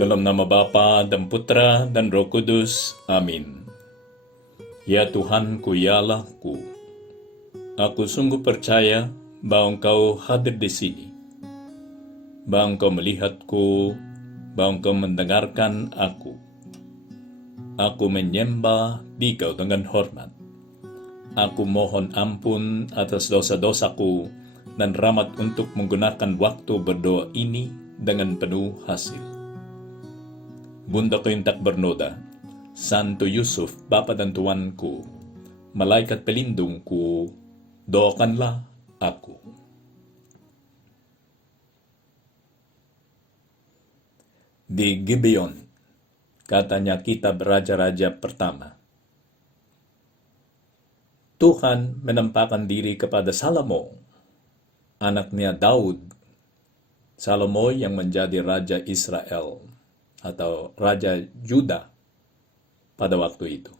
Dalam nama Bapa dan Putra dan Roh Kudus. Amin. Ya Tuhanku, ya Allahku, aku sungguh percaya bahwa Engkau hadir di sini, bahwa Engkau melihatku, bahwa Engkau mendengarkan aku. Aku menyembah Dikau dengan hormat. Aku mohon ampun atas dosa-dosaku dan rahmat untuk menggunakan waktu berdoa ini dengan penuh hasil. Bunda ko yang tak bernoda, Santo Yusuf, Bapa dan Tuanku, malaikat pelindungku, doakanlah aku. Di Gibeon, katanya kitab Raja-Raja pertama, Tuhan menampakkan diri kepada Salomo, anaknya Daud, Salomo yang menjadi Raja Israel atau Raja Yuda pada waktu itu.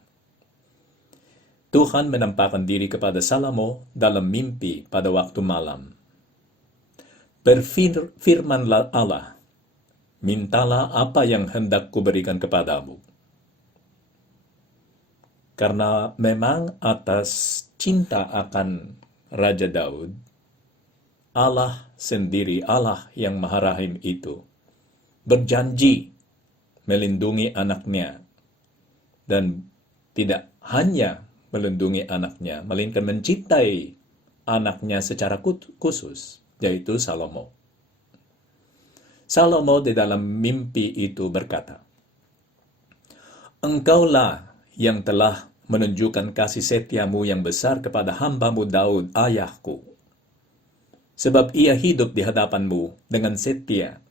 Tuhan menampakkan diri kepada Salomo dalam mimpi pada waktu malam. Berfirmanlah Allah, mintalah apa yang hendak kuberikan kepadamu. Karena memang atas cinta akan Raja Daud, Allah sendiri, Allah yang Maha Rahim itu, berjanji melindungi anaknya, dan tidak hanya melindungi anaknya, melainkan mencintai anaknya secara khusus, yaitu Salomo. Salomo di dalam mimpi itu berkata, Engkaulah yang telah menunjukkan kasih setiamu yang besar kepada hambamu Daud, ayahku. Sebab ia hidup di hadapanmu dengan setia,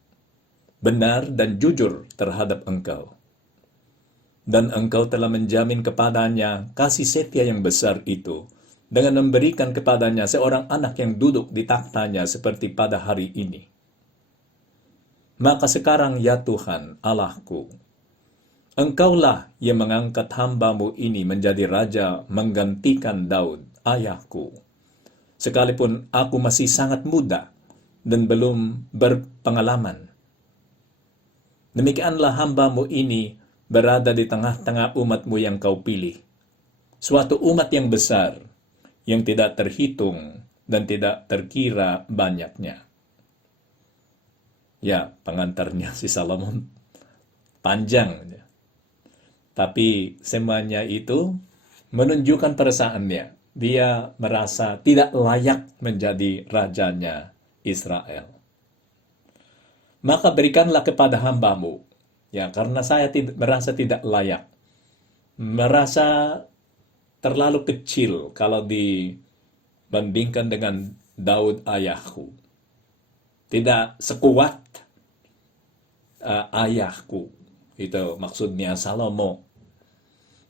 benar dan jujur terhadap engkau. Dan engkau telah menjamin kepadanya kasih setia yang besar itu, dengan memberikan kepadanya seorang anak yang duduk di takhtanya seperti pada hari ini. Maka sekarang ya Tuhan, Allahku, Engkaulah yang mengangkat hambamu ini menjadi raja menggantikan Daud, ayahku. Sekalipun aku masih sangat muda dan belum berpengalaman. Demikianlah hambamu ini berada di tengah-tengah umatmu yang kau pilih. Suatu umat yang besar, yang tidak terhitung dan tidak terkira banyaknya. Ya, pengantarnya si Salomo panjang. Tapi semuanya itu menunjukkan perasaannya. Dia merasa tidak layak menjadi rajanya Israel. Maka berikanlah kepada hambamu. Ya, karena saya merasa tidak layak. Merasa terlalu kecil kalau dibandingkan dengan Daud ayahku. Tidak sekuat ayahku. Itu maksudnya Salomo.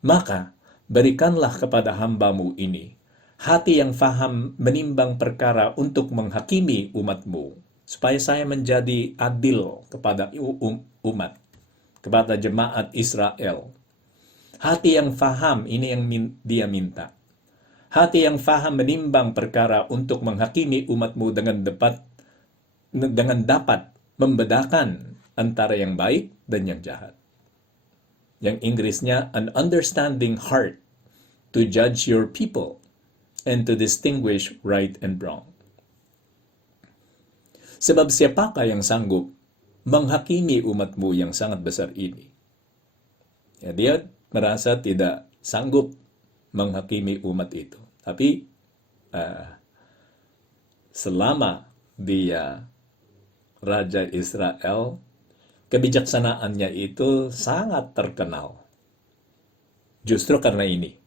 Maka, berikanlah kepada hambamu ini hati yang faham menimbang perkara untuk menghakimi umatmu, supaya saya menjadi adil kepada umat, kepada jemaat Israel. Hati yang faham, ini yang dia minta. Hati yang faham menimbang perkara untuk menghakimi umatmu dengan dapat membedakan antara yang baik dan yang jahat. Yang Inggrisnya, an understanding heart to judge your people and to distinguish right and wrong. Sebab siapakah yang sanggup menghakimi umatmu yang sangat besar ini? Ya, dia merasa tidak sanggup menghakimi umat itu. Tapi selama dia Raja Israel, kebijaksanaannya itu sangat terkenal. Justru karena ini,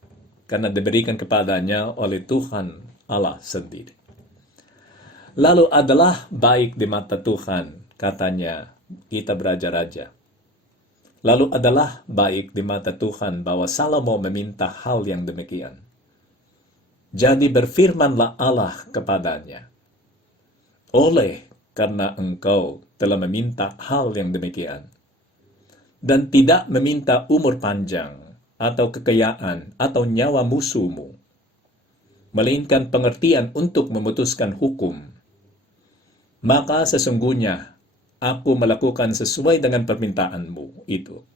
karena diberikan kepadanya oleh Tuhan Allah sendiri. Lalu adalah baik di mata Tuhan, katanya kitab Raja-Raja. Lalu adalah baik di mata Tuhan bahwa Salomo meminta hal yang demikian. Jadi berfirmanlah Allah kepadanya, oleh karena engkau telah meminta hal yang demikian, dan tidak meminta umur panjang, atau kekayaan, atau nyawa musuhmu, melainkan pengertian untuk memutuskan hukum, maka sesungguhnya aku melakukan sesuai dengan permintaanmu itu.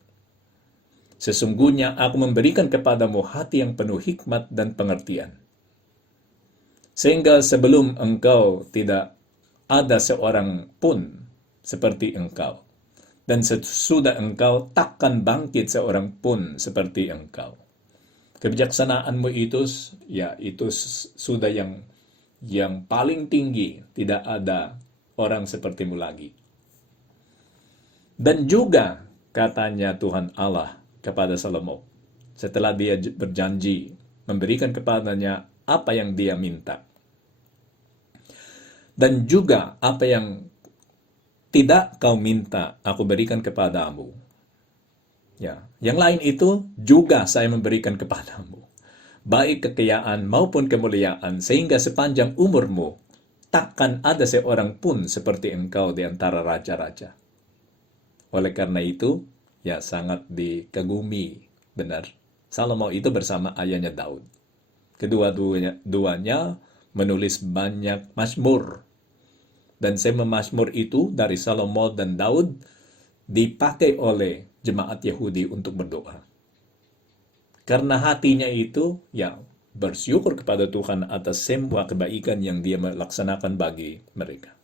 Sesungguhnya aku memberikan kepadamu hati yang penuh hikmat dan pengertian. Sehingga sebelum engkau tidak ada seorang pun seperti engkau. Dan sesudah engkau takkan bangkit seorang pun seperti engkau. Kebijaksanaanmu itu, ya itu sudah yang paling tinggi. Tidak ada orang sepertimu lagi. Dan juga katanya Tuhan Allah kepada Salomo, setelah dia berjanji memberikan kepadanya apa yang dia minta. Dan juga apa yang tidak kau minta, aku berikan kepadamu. Ya, yang lain itu juga saya memberikan kepadamu. Baik kekayaan maupun kemuliaan, sehingga sepanjang umurmu, takkan ada seorang pun seperti engkau di antara raja-raja. Oleh karena itu, ya sangat dikagumi, benar. Salomo itu bersama ayahnya Daud. Kedua-duanya menulis banyak mazmur. Dan semua mazmur itu dari Salomo dan Daud dipakai oleh jemaat Yahudi untuk berdoa. Karena hatinya itu ya bersyukur kepada Tuhan atas semua kebaikan yang dia melaksanakan bagi mereka.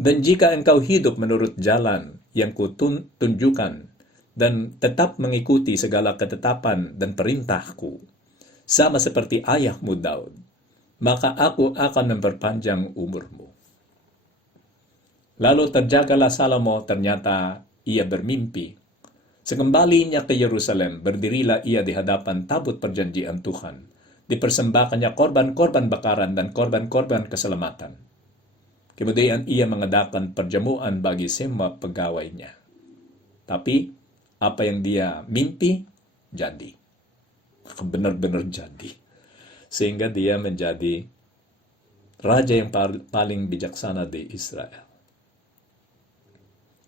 Dan jika engkau hidup menurut jalan yang kutunjukkan dan tetap mengikuti segala ketetapan dan perintahku, sama seperti ayahmu Daud, maka aku akan memperpanjang umurmu. Lalu terjagalah Salomo, ternyata ia bermimpi. Sekembalinya ke Yerusalem, berdirilah ia di hadapan tabut perjanjian Tuhan. Dipersembahkannya korban-korban bakaran dan korban-korban keselamatan. Kemudian ia mengadakan perjamuan bagi semua pegawainya. Tapi apa yang dia mimpi, jadi. Benar-benar jadi. Sehingga dia menjadi raja yang paling bijaksana di Israel.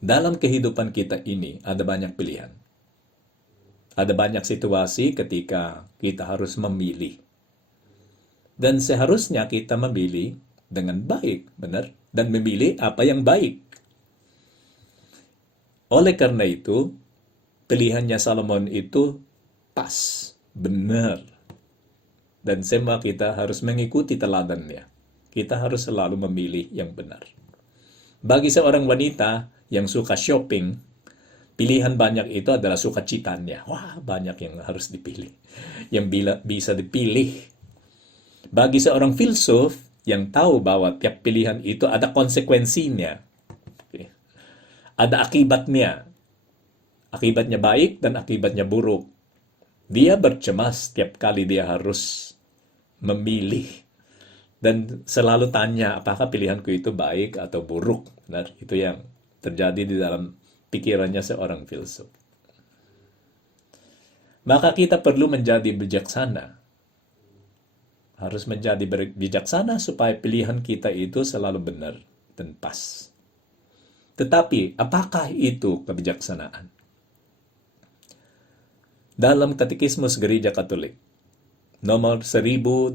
Dalam kehidupan kita ini ada banyak pilihan. Ada banyak situasi ketika kita harus memilih. Dan seharusnya kita memilih dengan baik, benar? Dan memilih apa yang baik. Oleh karena itu, pilihannya Solomon itu pas, benar. Dan semua kita harus mengikuti teladannya. Kita harus selalu memilih yang benar. Bagi seorang wanita yang suka shopping, pilihan banyak itu adalah sukacitanya. Wah, banyak yang harus dipilih. Yang bisa dipilih. Bagi seorang filsuf yang tahu bahwa tiap pilihan itu ada konsekuensinya. Ada akibatnya. Akibatnya baik dan akibatnya buruk. Dia bercemas setiap kali dia harus memilih. Dan selalu tanya, apakah pilihanku itu baik atau buruk? Benar, itu yang terjadi di dalam pikirannya seorang filsuf. Maka kita perlu menjadi bijaksana. Harus menjadi bijaksana supaya pilihan kita itu selalu benar dan pas. Tetapi, apakah itu kebijaksanaan? Dalam Katekismus Gereja Katolik, nomor 1806,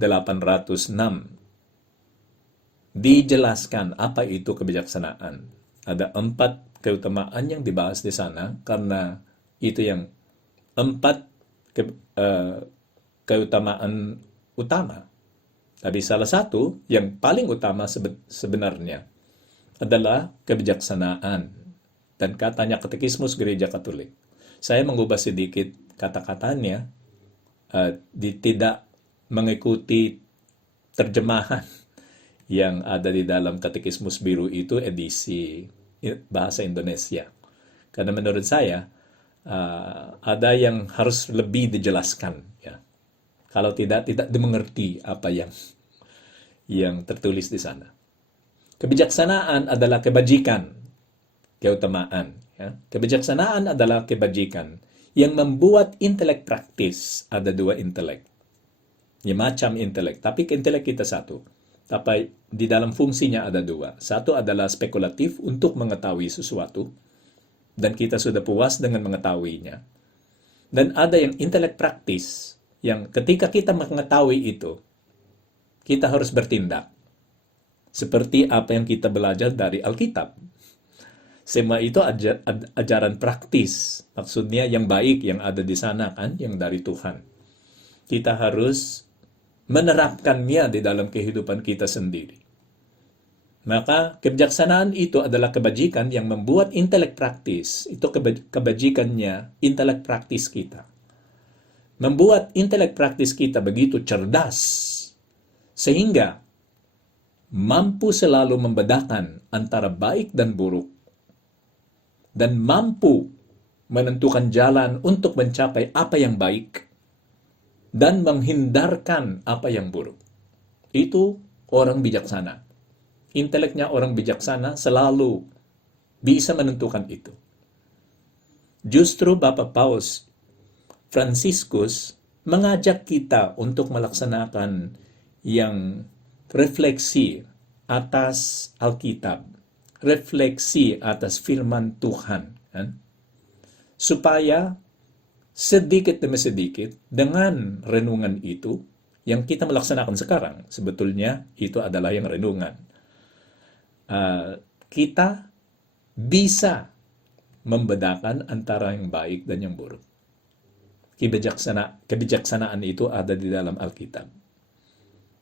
dijelaskan apa itu kebijaksanaan. Ada 4 keutamaan yang dibahas di sana, karena itu yang 4 keutamaan utama. Tapi salah satu yang paling utama sebenarnya adalah kebijaksanaan. Dan katanya Katekismus Gereja Katolik. Saya mengubah sedikit kata-katanya, tidak mengikuti terjemahan yang ada di dalam Katekismus Biru itu edisi bahasa Indonesia. Karena menurut saya, ada yang harus lebih dijelaskan. Ya. Kalau tidak dimengerti apa yang tertulis di sana. Kebijaksanaan adalah kebajikan, keutamaan. Ya. Kebijaksanaan adalah kebajikan yang membuat intelek praktis. Ada 2 intelek. Ya, macam intelek, tapi intelek kita satu. Tapi di dalam fungsinya ada 2. Satu adalah spekulatif untuk mengetahui sesuatu, dan kita sudah puas dengan mengetahuinya. Dan ada yang intelek praktis, yang ketika kita mengetahui itu, kita harus bertindak. Seperti apa yang kita belajar dari Alkitab. Semua itu ajaran praktis. Maksudnya yang baik yang ada di sana kan, yang dari Tuhan. Kita harus menerapkannya di dalam kehidupan kita sendiri. Maka kebijaksanaan itu adalah kebajikan yang membuat intelek praktis. Itu kebajikannya, intelek praktis kita. Membuat intelek praktis kita begitu cerdas, sehingga mampu selalu membedakan antara baik dan buruk, dan mampu menentukan jalan untuk mencapai apa yang baik, dan menghindarkan apa yang buruk. Itu orang bijaksana. Inteleknya orang bijaksana selalu bisa menentukan itu. Justru Bapak Paus Fransiskus mengajak kita untuk melaksanakan yang refleksi atas Alkitab, refleksi atas firman Tuhan, kan? Supaya sedikit demi sedikit dengan renungan itu yang kita melaksanakan sekarang, sebetulnya itu adalah yang renungan. Kita bisa membedakan antara yang baik dan yang buruk. Kebijaksanaan itu ada di dalam Alkitab.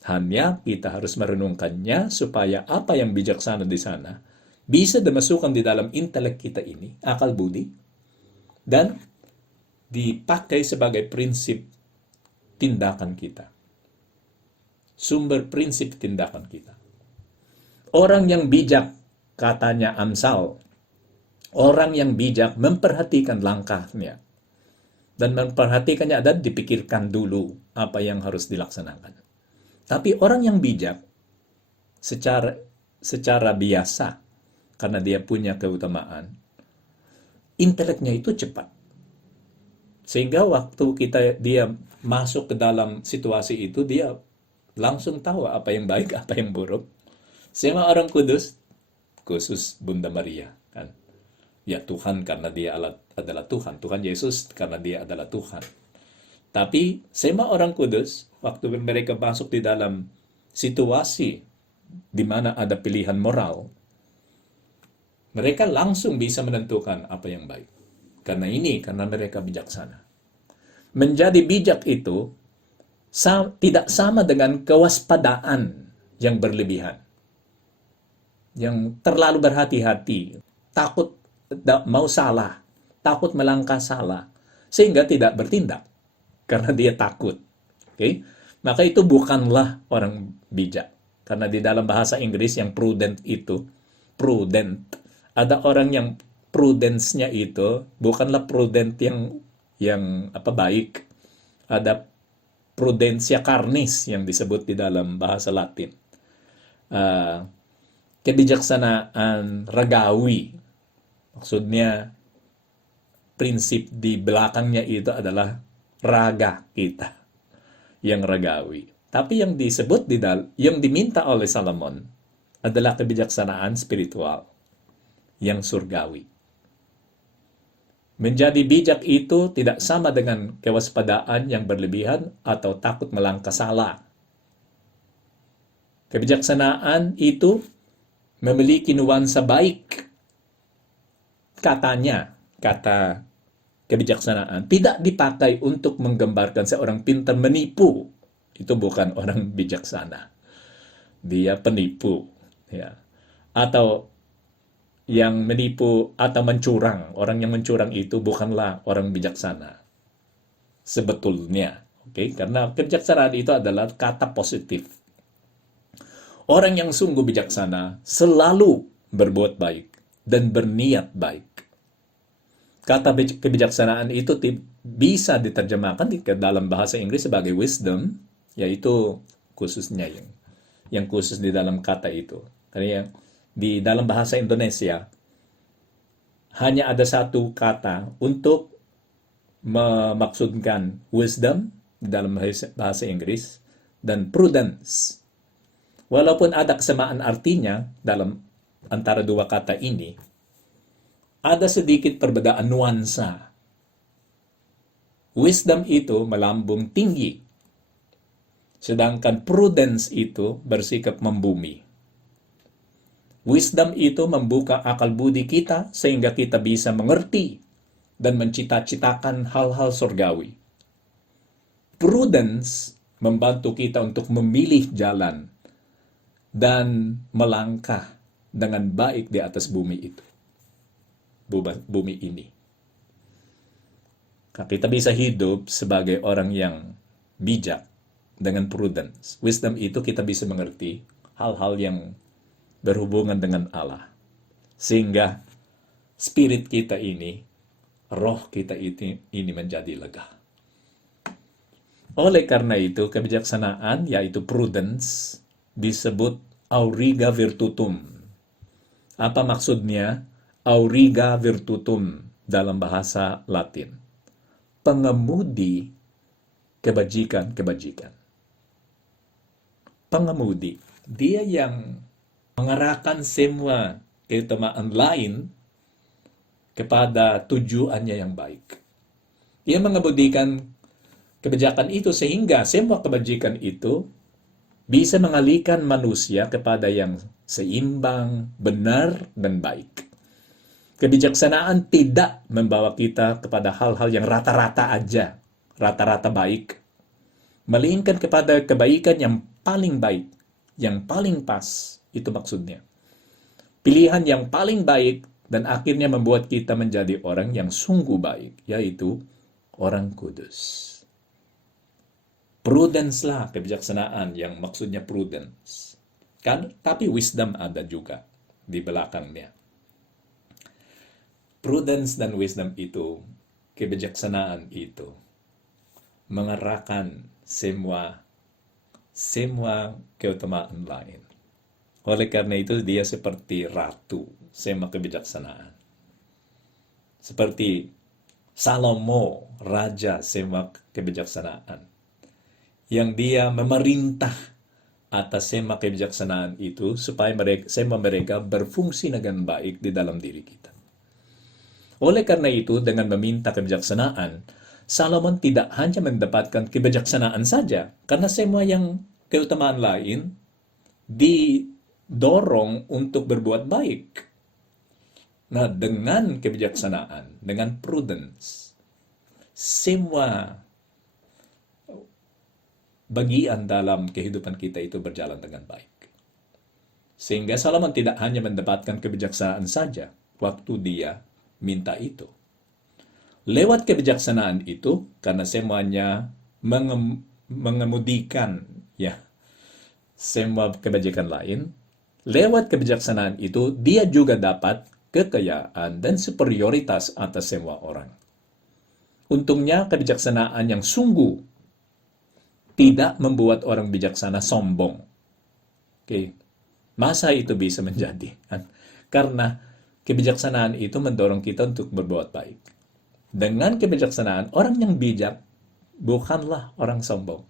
Hanya kita harus merenungkannya supaya apa yang bijaksana di sana bisa dimasukkan di dalam intelek kita ini, akal budi, dan dipakai sebagai prinsip tindakan kita. Sumber prinsip tindakan kita. Orang yang bijak, katanya Amsal, orang yang bijak memperhatikan langkahnya. Dan memperhatikannya dan dipikirkan dulu apa yang harus dilaksanakan. Tapi orang yang bijak secara biasa, karena dia punya keutamaan, inteleknya itu cepat. Sehingga waktu dia masuk ke dalam situasi itu, dia langsung tahu apa yang baik, apa yang buruk. Semua orang kudus, khusus Bunda Maria, kan? Ya Tuhan karena dia adalah Tuhan. Tuhan Yesus karena dia adalah Tuhan. Tapi semua orang kudus, waktu mereka masuk di dalam situasi di mana ada pilihan moral, mereka langsung bisa menentukan apa yang baik. Karena mereka bijaksana. Menjadi bijak itu tidak sama dengan kewaspadaan yang berlebihan. Yang terlalu berhati-hati, takut mau salah, takut melangkah salah, sehingga tidak bertindak karena dia takut. Oke? Maka itu bukanlah orang bijak. Karena di dalam bahasa Inggris yang prudent itu, prudent. Ada orang yang prudence-nya itu bukanlah prudent yang baik. Ada prudentia carnis yang disebut di dalam bahasa Latin. Kebijaksanaan ragawi. Maksudnya prinsip di belakangnya itu adalah raga kita yang ragawi. Tapi yang disebut yang diminta oleh Salomon adalah kebijaksanaan spiritual yang surgawi. Menjadi bijak itu tidak sama dengan kewaspadaan yang berlebihan atau takut melangkah salah. Kebijaksanaan itu memiliki nuansa baik. Kata kebijaksanaan tidak dipakai untuk menggambarkan seorang pintar menipu. Itu bukan orang bijaksana. Dia penipu, ya. Atau yang menipu atau mencurang. Orang yang mencurang itu bukanlah orang bijaksana. Sebetulnya, oke? Karena kebijaksanaan itu adalah kata positif. Orang yang sungguh bijaksana selalu berbuat baik dan berniat baik. Kata kebijaksanaan itu bisa diterjemahkan ke dalam bahasa Inggris sebagai wisdom, yaitu khususnya yang khusus di dalam kata itu. Karena di dalam bahasa Indonesia hanya ada satu kata untuk memaksudkan wisdom di dalam bahasa Inggris dan prudence. Walaupun ada kesamaan artinya dalam antara dua kata ini, ada sedikit perbedaan nuansa. Wisdom itu melambung tinggi, sedangkan prudence itu bersikap membumi. Wisdom itu membuka akal budi kita sehingga kita bisa mengerti dan mencita-citakan hal-hal surgawi. Prudence membantu kita untuk memilih jalan dan melangkah dengan baik di atas bumi itu. Bumi ini. Kita bisa hidup sebagai orang yang bijak dengan prudence. Wisdom itu kita bisa mengerti hal-hal yang berhubungan dengan Allah. Sehingga spirit kita ini, roh kita ini menjadi lega. Oleh karena itu, kebijaksanaan, yaitu prudence, disebut auriga virtutum. Apa maksudnya? Auriga virtutum dalam bahasa Latin. Pengemudi kebajikan-kebajikan. Pengemudi, dia yang mengarahkan semua keutamaan lain kepada tujuannya yang baik. Ia mengemudikan kebijakan itu sehingga semua kebajikan itu bisa mengalihkan manusia kepada yang seimbang, benar, dan baik. Kebijaksanaan tidak membawa kita kepada hal-hal yang rata-rata aja, rata-rata baik, melainkan kepada kebaikan yang paling baik, yang paling pas, itu maksudnya. Pilihan yang paling baik dan akhirnya membuat kita menjadi orang yang sungguh baik, yaitu orang kudus. Prudence lah kebijaksanaan yang maksudnya prudence. Kan? Tapi wisdom ada juga di belakangnya. Prudence dan wisdom itu, kebijaksanaan itu, mengarahkan semua keutamaan lain. Oleh karena itu dia seperti ratu, semua kebijaksanaan. Seperti Salomo, raja semua kebijaksanaan. Yang dia memerintah atas semua kebijaksanaan itu supaya semua mereka berfungsi dengan baik di dalam diri kita. Oleh karena itu, dengan meminta kebijaksanaan, Salomon tidak hanya mendapatkan kebijaksanaan saja, karena semua yang keutamaan lain didorong untuk berbuat baik. Nah, dengan kebijaksanaan, dengan prudence, semua bagian dalam kehidupan kita itu berjalan dengan baik. Sehingga Salomon tidak hanya mendapatkan kebijaksanaan saja waktu dia minta itu. Lewat kebijaksanaan itu, karena semuanya mengemudikan ya semua kebajikan lain, lewat kebijaksanaan itu dia juga dapat kekayaan dan superioritas atas semua orang. Untungnya kebijaksanaan yang sungguh tidak membuat orang bijaksana sombong. Oke. Masa itu bisa menjadi? Karena kebijaksanaan itu mendorong kita untuk berbuat baik. Dengan kebijaksanaan, orang yang bijak bukanlah orang sombong.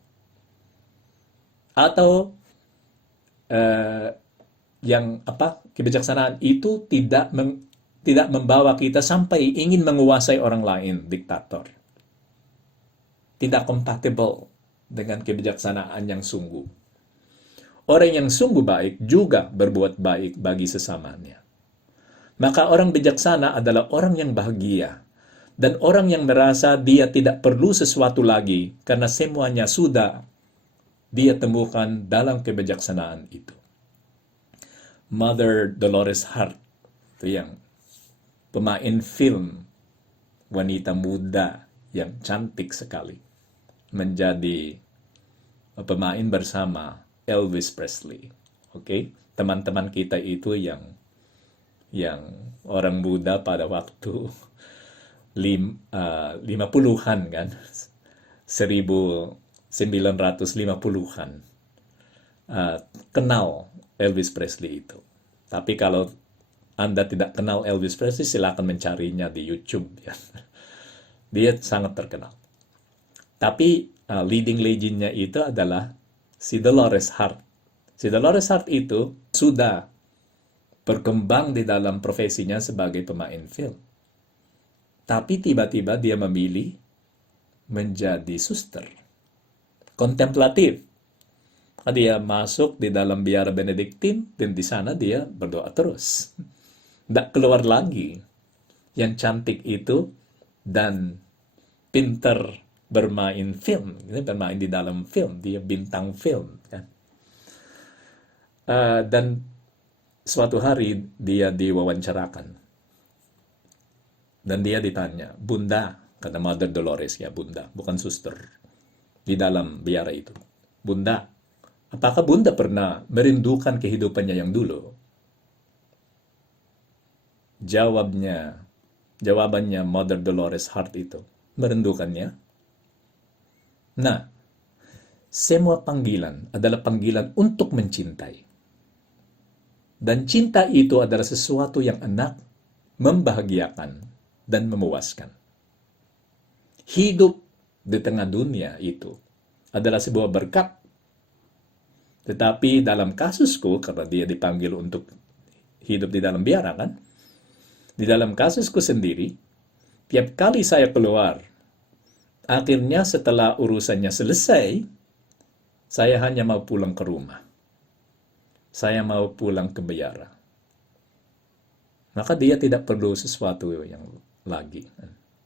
Atau kebijaksanaan itu tidak membawa kita sampai ingin menguasai orang lain, diktator. Tidak compatible dengan kebijaksanaan yang sungguh. Orang yang sungguh baik juga berbuat baik bagi sesamanya. Maka orang bijaksana adalah orang yang bahagia dan orang yang merasa dia tidak perlu sesuatu lagi karena semuanya sudah dia temukan dalam kebijaksanaan itu. Mother Dolores Hart, itu yang pemain film wanita muda yang cantik sekali, menjadi pemain bersama Elvis Presley. Oke, teman-teman kita itu yang orang muda pada waktu 50-an kan, 1950-an kenal Elvis Presley itu. Tapi kalau Anda tidak kenal Elvis Presley, silakan mencarinya di YouTube ya. Dia sangat terkenal. Tapi leading legend-nya itu adalah si Dolores Hart. Si Dolores Hart itu sudah berkembang di dalam profesinya sebagai pemain film. Tapi tiba-tiba dia memilih menjadi suster. Kontemplatif. Dia masuk di dalam biara Benediktin, dan di sana dia berdoa terus. Tidak keluar lagi. Yang cantik itu dan pinter bermain film, bermain di dalam film, dia bintang film. Kan? Dan suatu hari dia diwawancarakan. Dan dia ditanya, Bunda, kata Mother Dolores, ya Bunda, bukan suster, di dalam biara itu. Bunda, apakah Bunda pernah merindukan kehidupannya yang dulu? Jawabannya Mother Dolores Hart itu, merindukannya. Nah, semua panggilan adalah panggilan untuk mencintai. Dan cinta itu adalah sesuatu yang enak, membahagiakan, dan memuaskan. Hidup di tengah dunia itu adalah sebuah berkat. Tetapi dalam kasusku, karena dia dipanggil untuk hidup di dalam biara kan, di dalam kasusku sendiri, tiap kali saya keluar, akhirnya setelah urusannya selesai, saya hanya mau pulang ke rumah. Saya mau pulang ke biara. Maka dia tidak perlu sesuatu yang lagi.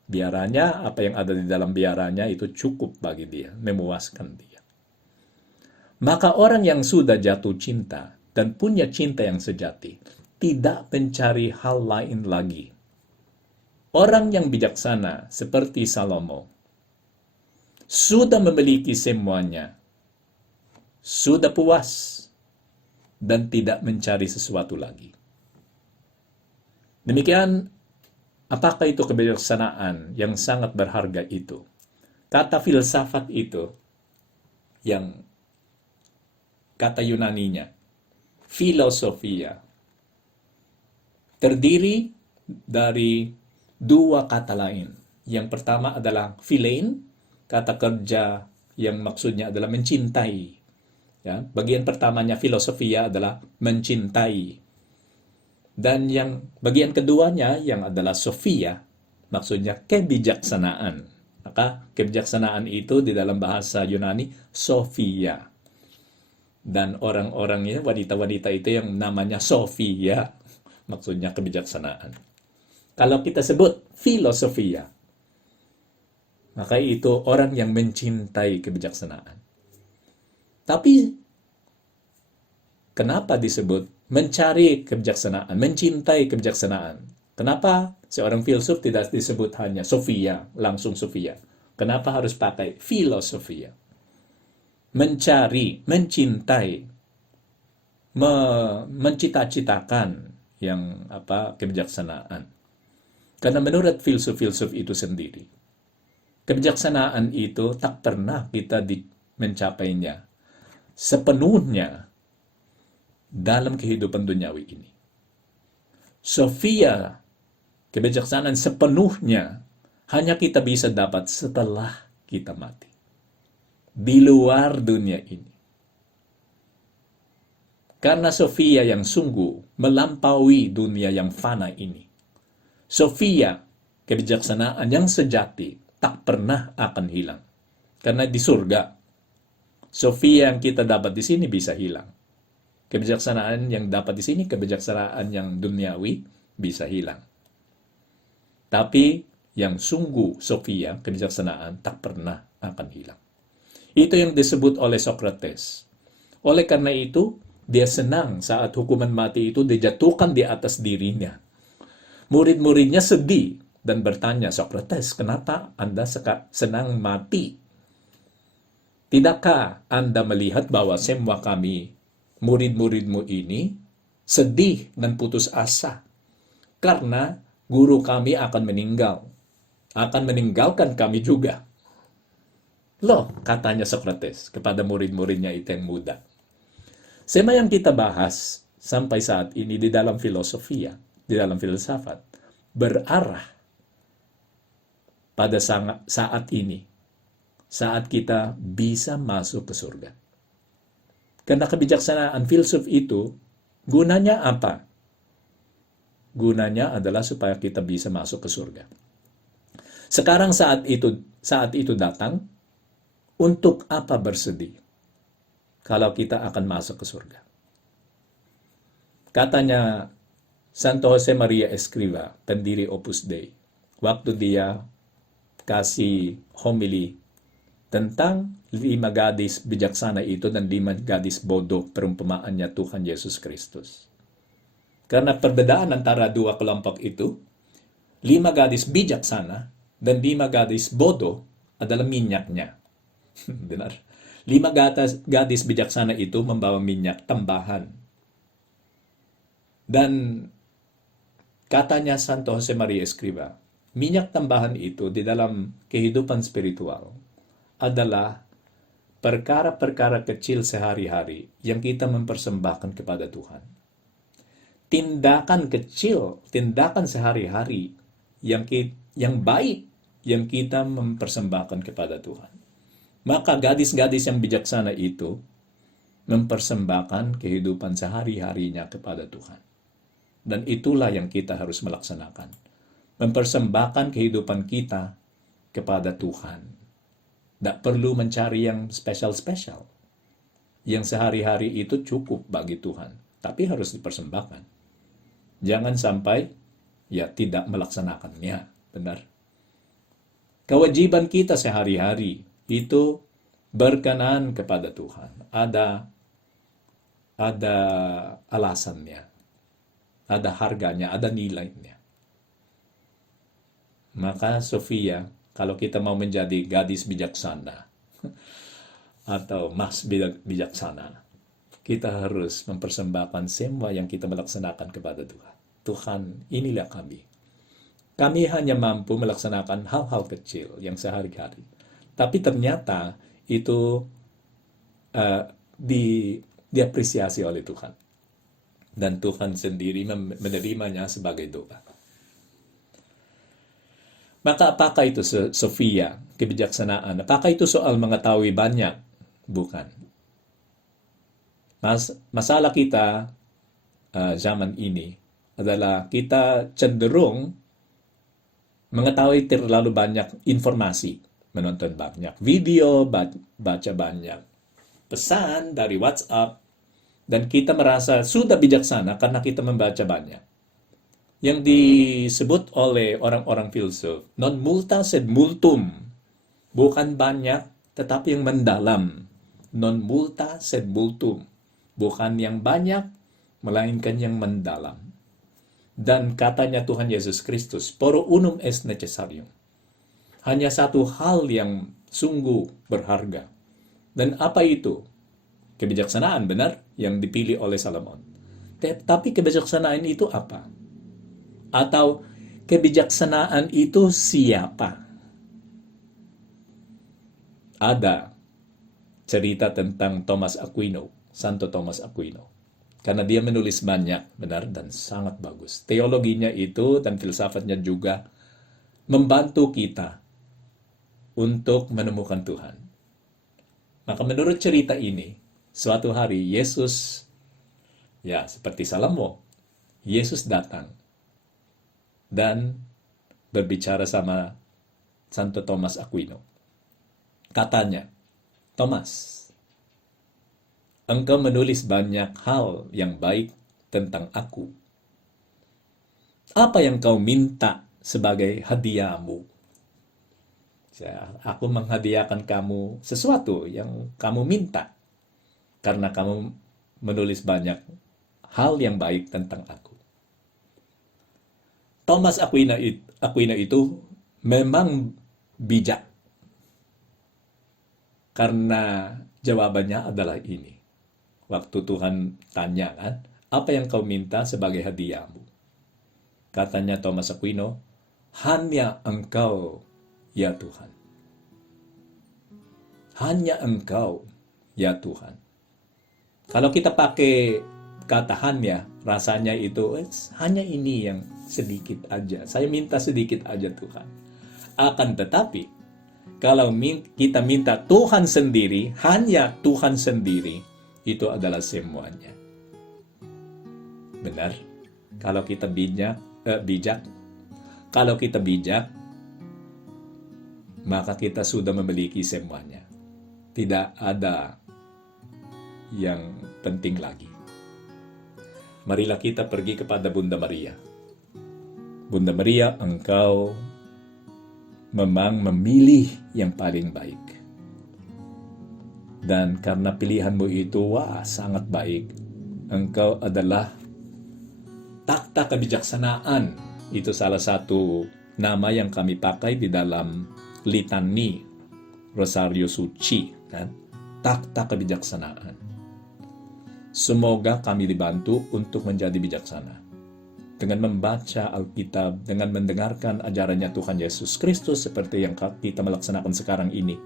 Biaranya, apa yang ada di dalam biaranya itu cukup bagi dia, memuaskan dia. Maka orang yang sudah jatuh cinta dan punya cinta yang sejati, tidak mencari hal lain lagi. Orang yang bijaksana seperti Salomo, sudah memiliki semuanya, sudah puas, dan tidak mencari sesuatu lagi. Demikian, apakah itu kebijaksanaan yang sangat berharga itu? Kata filsafat itu, yang kata Yunaninya, filosofia, terdiri dari dua kata lain. Yang pertama adalah philein, kata kerja yang maksudnya adalah mencintai. Ya, bagian pertamanya filosofia adalah mencintai. Dan yang bagian keduanya yang adalah sophia, maksudnya kebijaksanaan. Maka kebijaksanaan itu di dalam bahasa Yunani sophia. Dan orang-orangnya, wanita-wanita itu yang namanya Sophia, maksudnya kebijaksanaan. Kalau kita sebut filosofia, maka itu orang yang mencintai kebijaksanaan. Tapi, kenapa disebut mencari kebijaksanaan, mencintai kebijaksanaan? Kenapa seorang filsuf tidak disebut hanya Sophia, langsung Sophia? Kenapa harus pakai filosofia? Mencari, mencintai, mencita-citakan yang kebijaksanaan. Karena menurut filsuf-filsuf itu sendiri, kebijaksanaan itu tak pernah kita mencapainya sepenuhnya dalam kehidupan duniawi ini. Sophia, kebijaksanaan sepenuhnya hanya kita bisa dapat setelah kita mati. Di luar dunia ini. Karena Sophia yang sungguh melampaui dunia yang fana ini. Sophia, kebijaksanaan yang sejati, tak pernah akan hilang. Karena di surga, Sophia yang kita dapat di sini bisa hilang. Kebijaksanaan yang dapat di sini, kebijaksanaan yang duniawi bisa hilang. Tapi yang sungguh Sophia, kebijaksanaan, tak pernah akan hilang. Itu yang disebut oleh Socrates. Oleh karena itu, dia senang saat hukuman mati itu dijatuhkan di atas dirinya. Murid-muridnya sedih dan bertanya, Socrates, kenapa Anda senang mati? Tidakkah Anda melihat bahwa semua kami, murid-muridmu ini, sedih dan putus asa? Karena guru kami akan meninggal. Akan meninggalkan kami juga. Loh, katanya Socrates kepada murid-muridnya itu yang muda. Tema yang kita bahas sampai saat ini di dalam filosofia, di dalam filsafat, berarah pada saat ini, saat kita bisa masuk ke surga. Karena kebijaksanaan filsuf itu, gunanya apa? Gunanya adalah supaya kita bisa masuk ke surga. Sekarang saat itu datang, untuk apa bersedih? kalau kita akan masuk ke surga. Katanya Santo Jose Maria Escriva, pendiri Opus Dei, waktu dia kasih homily tentang 5 gadis bijaksana itu dan 5 gadis bodoh, perumpamaannya Tuhan Yesus Kristus. Karena perbedaan antara dua kelompok itu, 5 gadis bijaksana dan 5 gadis bodoh adalah minyaknya. Benar. 5 gadis bijaksana itu membawa minyak tambahan. Dan katanya Santo Jose Maria Escriva, minyak tambahan itu di dalam kehidupan spiritual adalah perkara-perkara kecil sehari-hari yang kita mempersembahkan kepada Tuhan. Tindakan kecil, tindakan sehari-hari yang baik yang kita mempersembahkan kepada Tuhan. Maka gadis-gadis yang bijaksana itu mempersembahkan kehidupan sehari-harinya kepada Tuhan. Dan itulah yang kita harus melaksanakan. Mempersembahkan kehidupan kita kepada Tuhan. Tidak perlu mencari yang spesial-spesial. Yang sehari-hari itu cukup bagi Tuhan. Tapi harus dipersembahkan. Jangan sampai tidak melaksanakannya. Benar. Kewajiban kita sehari-hari itu berkenan kepada Tuhan. Ada alasannya. Ada harganya, ada nilainya. Maka Sofia, kalau kita mau menjadi gadis bijaksana atau mas bijaksana, kita harus mempersembahkan semua yang kita melaksanakan kepada Tuhan. Tuhan, inilah kami. Kami hanya mampu melaksanakan hal-hal kecil yang sehari-hari. Tapi ternyata itu diapresiasi oleh Tuhan. Dan Tuhan sendiri menerimanya sebagai doa. Maka apakah itu Sofia, kebijaksanaan? Apakah itu soal mengetahui banyak? Bukan. Masalah kita zaman ini adalah kita cenderung mengetahui terlalu banyak informasi. Menonton banyak video, baca banyak pesan dari WhatsApp. Dan kita merasa sudah bijaksana karena kita membaca banyak. Yang disebut oleh orang-orang filsuf, non multa sed multum. Bukan banyak, tetapi yang mendalam. Non multa sed multum. Bukan yang banyak, melainkan yang mendalam. Dan katanya Tuhan Yesus Kristus, Pro unum est necessarium. Hanya satu hal yang sungguh berharga. Dan apa itu? Kebijaksanaan, benar, yang dipilih oleh Salomon. Tapi kebijaksanaan itu apa? Atau kebijaksanaan itu siapa? Ada cerita tentang Thomas Aquino, Santo Thomas Aquino. Karena dia menulis banyak, benar, dan sangat bagus. Teologinya itu dan filsafatnya juga membantu kita untuk menemukan Tuhan. Maka menurut cerita ini, suatu hari Yesus, seperti Salomo, Yesus datang dan berbicara sama Santo Thomas Aquino. Katanya, Thomas, engkau menulis banyak hal yang baik tentang aku. Apa yang kau minta sebagai hadiahmu? Aku menghadiahkan kamu sesuatu yang kamu minta. Karena kamu menulis banyak hal yang baik tentang aku. Thomas Aquino itu memang bijak. Karena jawabannya adalah ini. Waktu Tuhan tanya kan, apa yang kau minta sebagai hadiahmu? Katanya Thomas Aquino, hanya engkau, ya Tuhan. Hanya engkau, ya Tuhan. Kalau kita pakai kata hanya, rasanya itu hanya ini yang sedikit aja. Saya minta sedikit aja Tuhan. Akan tetapi, kalau kita minta Tuhan sendiri, hanya Tuhan sendiri, itu adalah semuanya. Benar? Kalau kita bijak, kalau kita bijak, maka kita sudah memiliki semuanya. Tidak ada yang penting lagi. Marilah kita pergi kepada Bunda Maria. Bunda Maria, engkau memang memilih yang paling baik. Dan karena pilihanmu itu, sangat baik. Engkau adalah takhta kebijaksanaan. Itu salah satu nama yang kami pakai di dalam litani Rosario Suci, kan? Takhta kebijaksanaan. Semoga kami dibantu untuk menjadi bijaksana. Dengan membaca Alkitab, dengan mendengarkan ajarannya Tuhan Yesus Kristus seperti yang kita melaksanakan sekarang ini.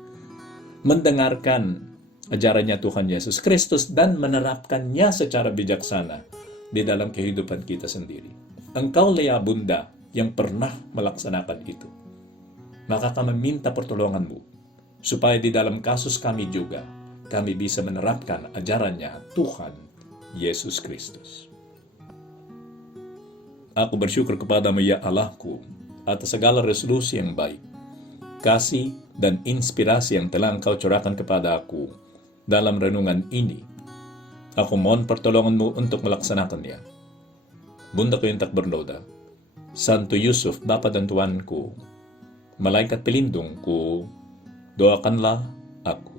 Mendengarkan ajarannya Tuhan Yesus Kristus dan menerapkannya secara bijaksana di dalam kehidupan kita sendiri. Engkau Lea Bunda yang pernah melaksanakan itu. Maka kami minta pertolonganmu supaya di dalam kasus kami juga kami bisa menerapkan ajarannya Tuhan Yesus Kristus. Aku bersyukur kepadamu ya Allahku atas segala resolusi yang baik, kasih dan inspirasi yang telah Engkau curahkan kepada aku dalam renungan ini. Aku mohon pertolonganmu untuk melaksanakannya. Bunda ko yang tak bernoda, Santo Yusuf, Bapa dan Tuanku, malaikat pelindungku, doakanlah aku.